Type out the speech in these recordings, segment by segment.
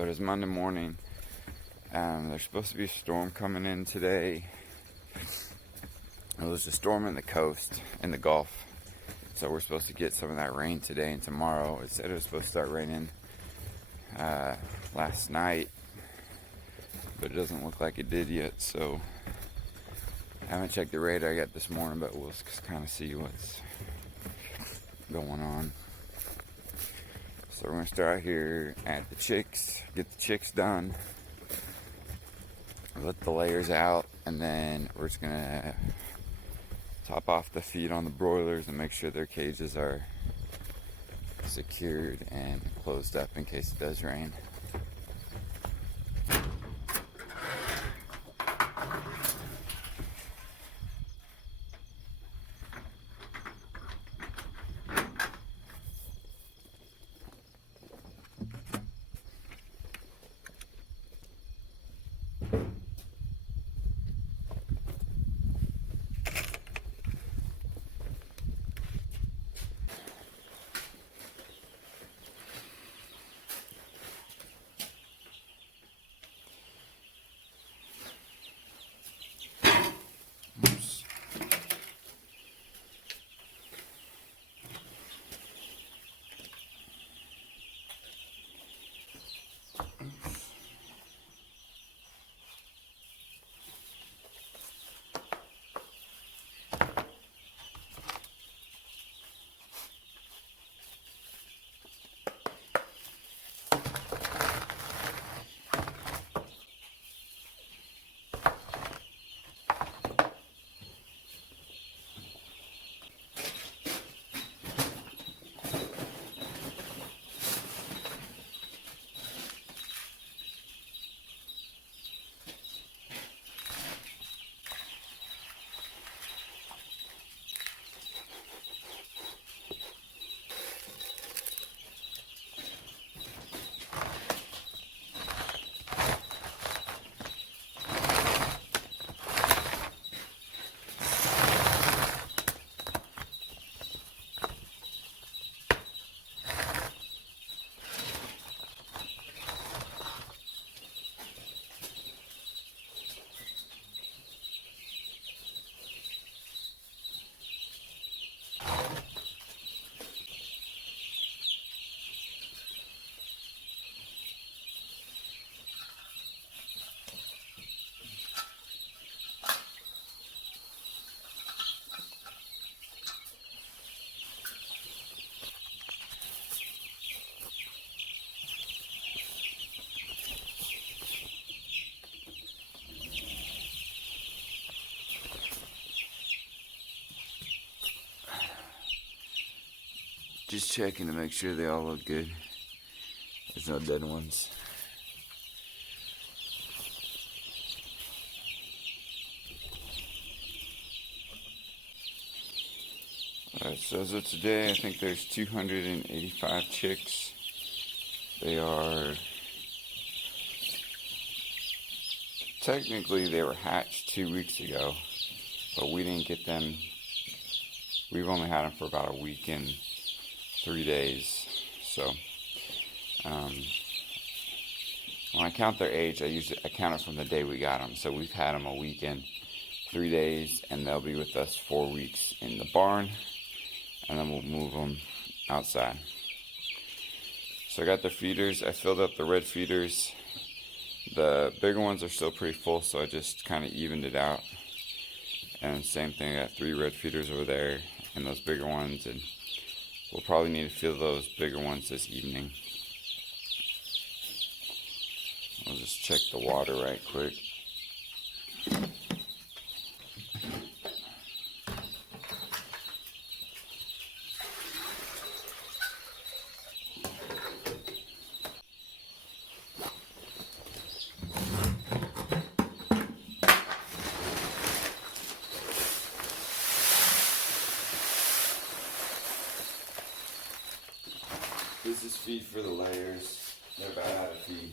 But it's Monday morning. There's supposed to be a storm coming in today. There's a storm in the coast, in the Gulf. So we're supposed to get some of that rain today and tomorrow. It said it was supposed to start raining last night, but it doesn't look like it did yet. So I haven't checked the radar yet this morning, but we'll just kind of see what's going on. So we're gonna start here at the chicks, get the chicks done, let the layers out, and then we're just gonna top off the feed on the broilers and make sure their cages are secured and closed up in case it does rain. Just checking to make sure they all look good. There's no dead ones. Alright, so as of today, I think there's 285 chicks. Technically they were hatched 2 weeks ago, but we didn't get them. We've only had them for about a week and 3 days. So when I count their age, I count it from the day we got them. So we've had them a week and 3 days, and they'll be with us 4 weeks in the barn, and then we'll move them outside. So I got the feeders. I filled up the red feeders. The bigger ones are still pretty full, so I just kind of evened it out. And same thing, I got 3 red feeders over there and those bigger ones, and we'll probably need to fill those bigger ones this evening. I'll just check the water right quick. This is feed for the layers. They're about out of feed.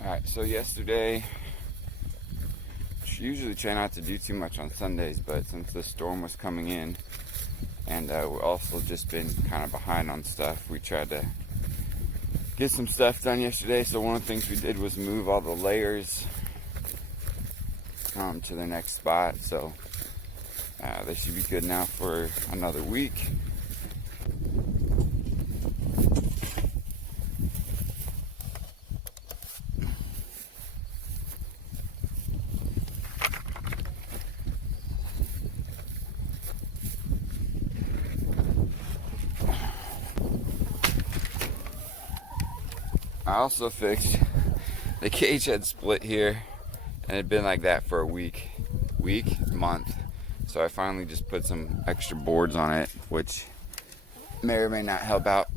Alright, so yesterday usually try not to do too much on Sundays, but since the storm was coming in and we've also just been kind of behind on stuff, we tried to get some stuff done yesterday. So one of the things we did was move all the layers to their next spot. So they should be good now for another week. I also fixed the cage had split here and it had been like that for a month. So I finally just put some extra boards on it, which may or may not help out.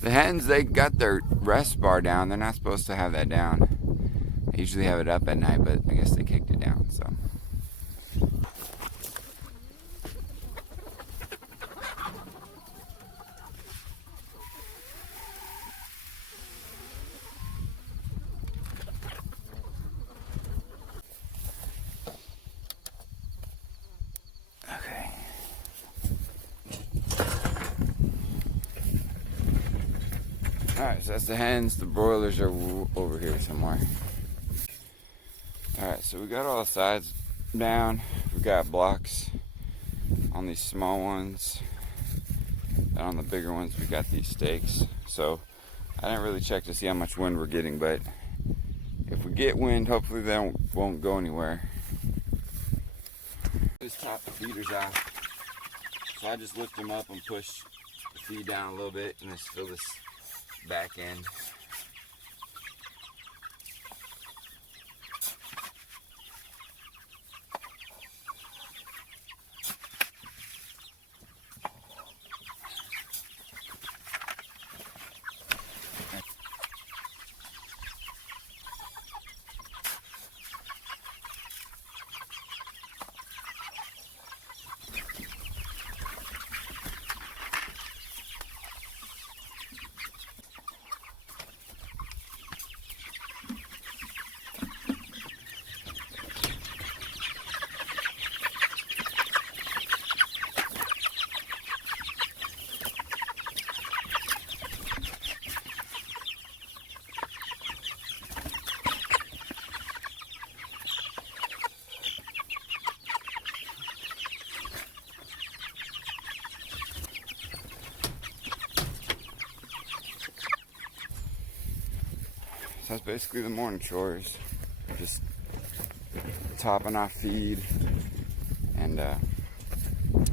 The hens, they got their rest bar down. They're not supposed to have that down. They usually have it up at night, but I guess they kicked it down, so. Alright, so that's the hens. The broilers are over here somewhere. Alright, so we got all the sides down. We got blocks on these small ones. And on the bigger ones, we got these stakes. So I didn't really check to see how much wind we're getting, but if we get wind, hopefully they won't go anywhere. Just top the feeders off. So I just lift them up and push the feed down a little bit and just fill this back end. So that's basically the morning chores. Just topping off feed and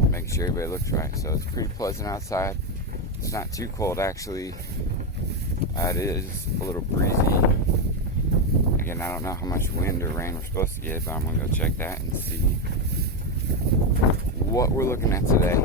making sure everybody looks right. So it's pretty pleasant outside. It's not too cold actually. It is a little breezy. Again, I don't know how much wind or rain we're supposed to get, but I'm gonna go check that and see what we're looking at today.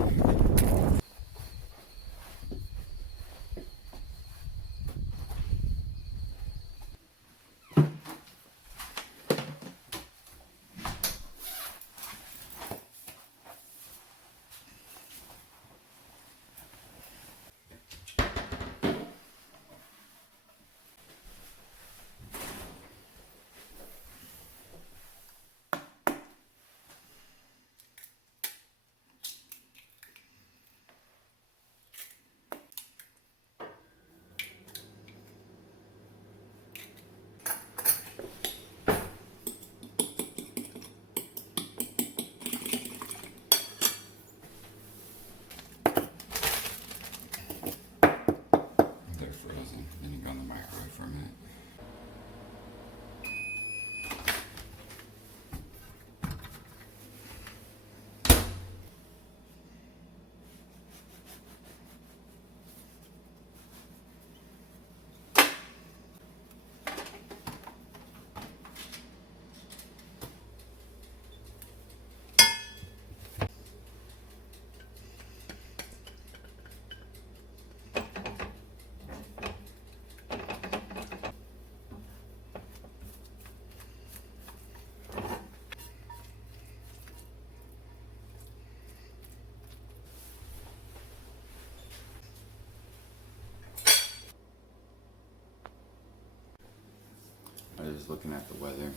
I was looking at the weather.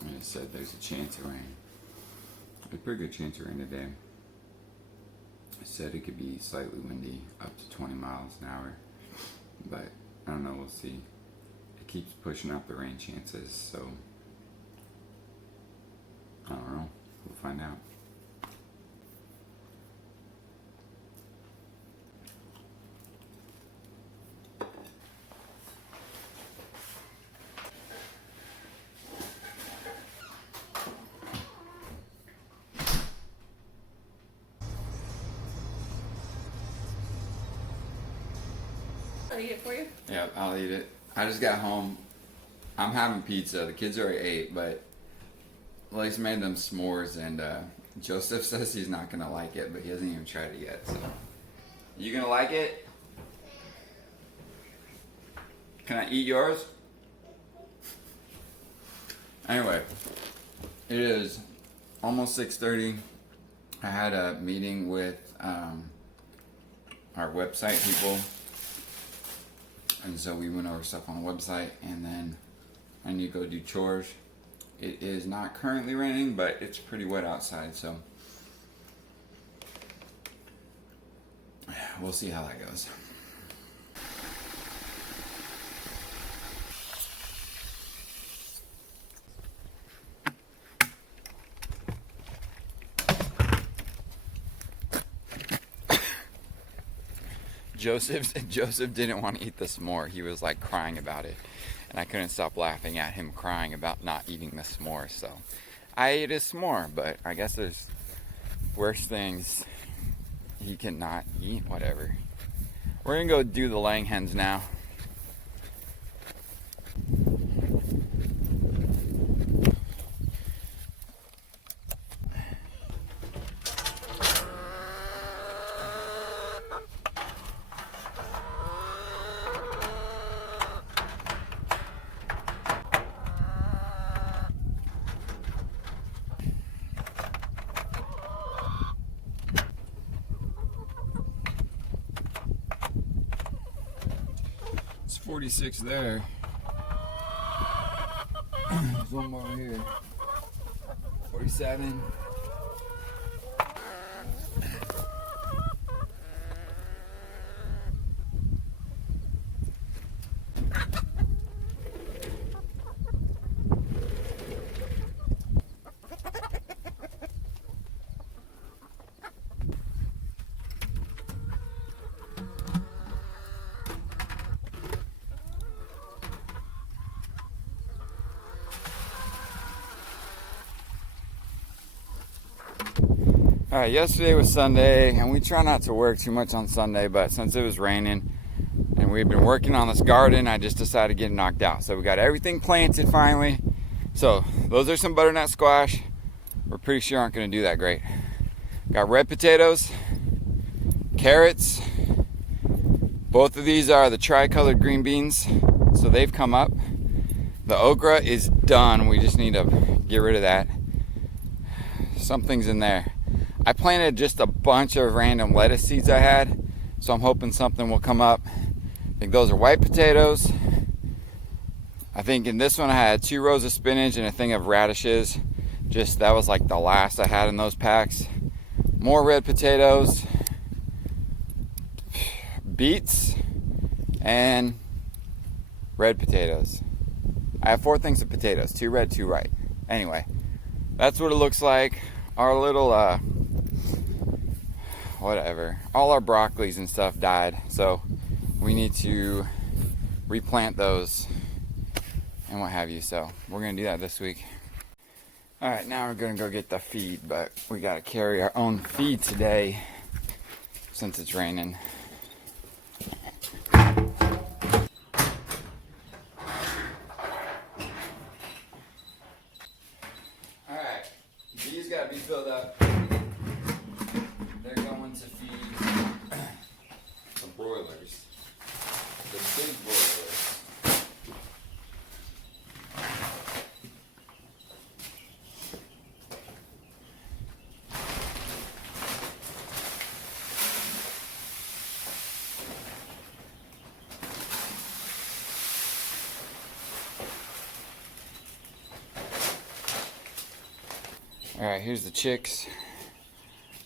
And it said there's a chance of rain. A pretty good chance of rain today. It said it could be slightly windy, up to 20 miles an hour. But I don't know, we'll see. It keeps pushing up the rain chances, so I don't know. We'll find out. I'll eat it for you. Yeah, I'll eat it. I just got home. I'm having pizza. The kids already ate, but Lace made them s'mores, and Joseph says he's not gonna like it, but he hasn't even tried it yet. So, you gonna like it? Can I eat yours? Anyway, it is almost 6:30. I had a meeting with our website people. And so we went over stuff on the website, and then I need to go do chores. It is not currently raining, but it's pretty wet outside, so we'll see how that goes. Joseph didn't want to eat the s'more. He was like crying about it, and I couldn't stop laughing at him crying about not eating the s'more. So I ate his s'more, but I guess there's worse things he cannot eat. Whatever. We're gonna go do the laying hens now. It's 46 there. There's one more over here. 47. Alright, yesterday was Sunday, and we try not to work too much on Sunday, but since it was raining and we've been working on this garden, I just decided to get it knocked out. So we got everything planted finally. So those are some butternut squash. We're pretty sure aren't going to do that great. Got red potatoes, carrots. Both of these are the tri-colored green beans, so they've come up. The okra is done. We just need to get rid of that. Something's in there. I planted just a bunch of random lettuce seeds I had, so I'm hoping something will come up. I think those are white potatoes. I think in this one I had 2 rows of spinach and a thing of radishes. Just that was like the last I had in those packs. More red potatoes, beets, and red potatoes. I have 4 things of potatoes, 2 red, 2 white. Anyway, that's what it looks like. Our little whatever, all our broccolis and stuff died, so we need to replant those and what have you. So we're gonna do that this week. All right, now we're gonna go get the feed, but we gotta carry our own feed today since it's raining. All right, these gotta be filled up. They're going to feed the broilers, the big broilers. Alright, here's the chicks.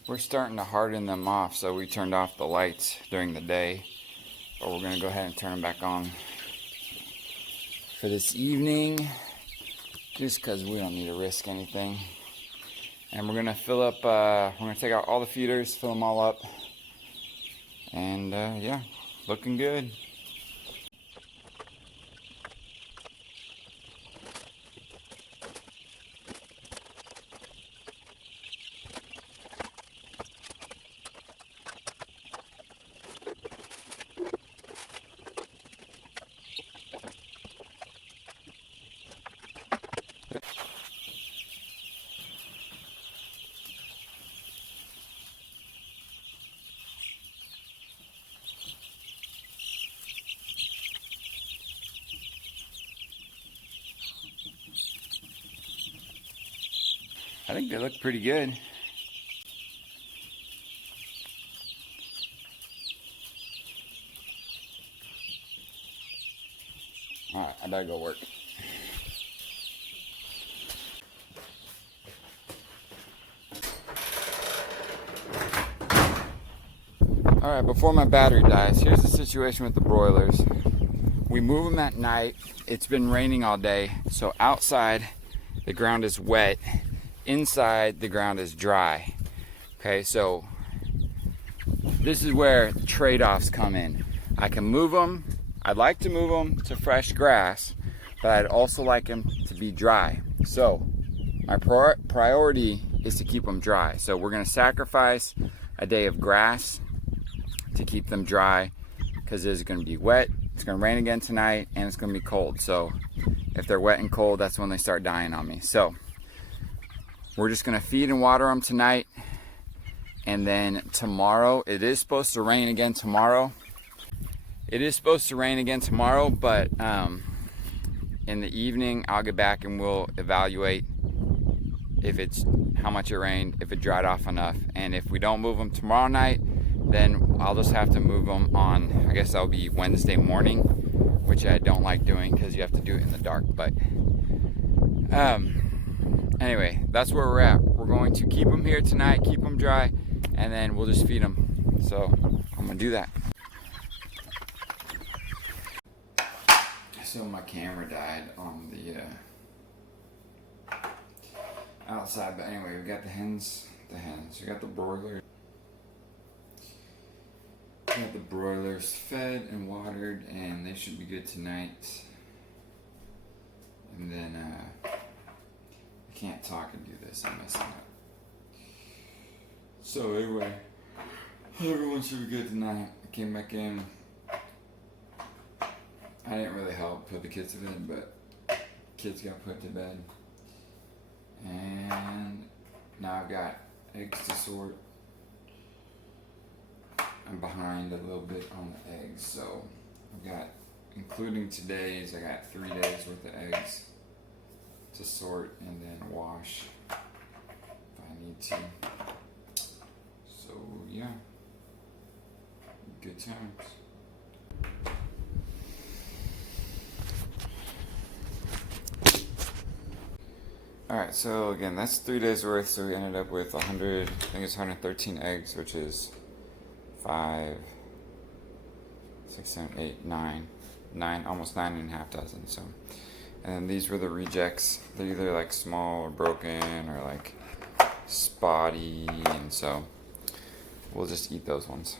We're starting to harden them off, so we turned off the lights during the day. But we're going to go ahead and turn them back on for this evening, just because we don't need to risk anything. And we're going to fill up, we're going to take out all the feeders, fill them all up. And yeah, looking good. I think they look pretty good. Alright, I better go work. Alright, before my battery dies, here's the situation with the broilers. We move them at night. It's been raining all day, so outside the ground is wet. Inside the ground is dry. Okay, so this is where trade-offs come in. I can move them. I'd like to move them to fresh grass, but I'd also like them to be dry. So my priority is to keep them dry. So we're going to sacrifice a day of grass to keep them dry, because it's going to be wet. It's going to rain again tonight, and it's going to be cold. So if they're wet and cold, that's when they start dying on me. So we're just going to feed and water them tonight. And then tomorrow, it is supposed to rain again tomorrow. It is supposed to rain again tomorrow, but in the evening, I'll get back and we'll evaluate if it's how much it rained, if it dried off enough. And if we don't move them tomorrow night, then I'll just have to move them on, I guess that'll be Wednesday morning, which I don't like doing because you have to do it in the dark. But anyway, that's where we're at. We're going to keep them here tonight, keep them dry, and then we'll just feed them. So I'm gonna do that. So my camera died on the outside, but anyway, we got the hens, we got the broilers. We got the broilers fed and watered, and they should be good tonight. And then I can't talk and do this, I'm messing up. So anyway, everyone should be good tonight. I came back in. I didn't really help put the kids to bed, but kids got put to bed. And now I've got eggs to sort. I'm behind a little bit on the eggs, so I've got, including today's, I got 3 days worth of eggs to sort and then wash if I need to. So yeah, good times. Alright, so again, that's 3 days worth, so we ended up with 100, I think it's 113 eggs, which is 5, 6, 7, 8, 9, almost 9.5 dozen. So, and then these were the rejects. They're either like small or broken or like spotty, and so we'll just eat those ones.